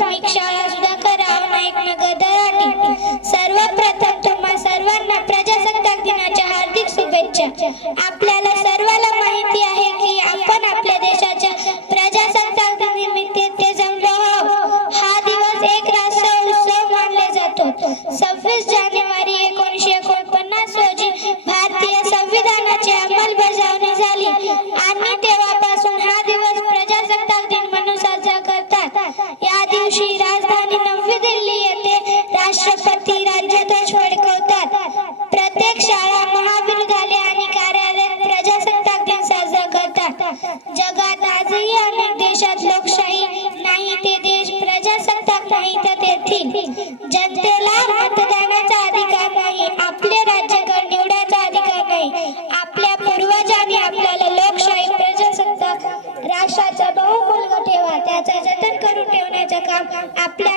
प्राथमिक शाळा सुधाकरराव नाईक नगर दराटी। सर्वप्रथम तुम्हा सर्वांना प्रजासत्ताक दिनाच्या हार्दिक शुभेच्छा। आपल्याला सर्वांना माहिती आहे की आपण आपल्या देशाच्या प्रजासत्ताक दिनानिमित्त ते जमलो आहोत। हा दिवस एक राष्ट्रीय उत्सव मानला जातो। 26 जानेवारी 1949 रोजी भारतीय संविधानाची अंमलबजावणी झाली आणि तेव्हापासून हा दिवस प्रजासत्ताक दिन म्हणून साजरा करतात। या दिवशी राजधानी नवी दिल्ली येथे राष्ट्रपती राज्यध्वज फडकवतात। प्रत्येक शाळा, महाविद्यालय आणि कार्यालयात प्रजासत्ताक दिन साजरा करतात। जगात आजही अनेक देशात लोकशाही नाही ते देश प्रजासत्ताक नाही तर तेथील जनतेला मतदानाचा अधिकार नाही, आपले राज्यकर निवडायचा अधिकार नाही। आपल्या पूर्वजांनी आपल्याला लोकशाही, प्रजासत्ताक राष्ट्राचा बहुमूल्य ठेवा त्याचा जतन करून ठेवण्याचे काम आपल्या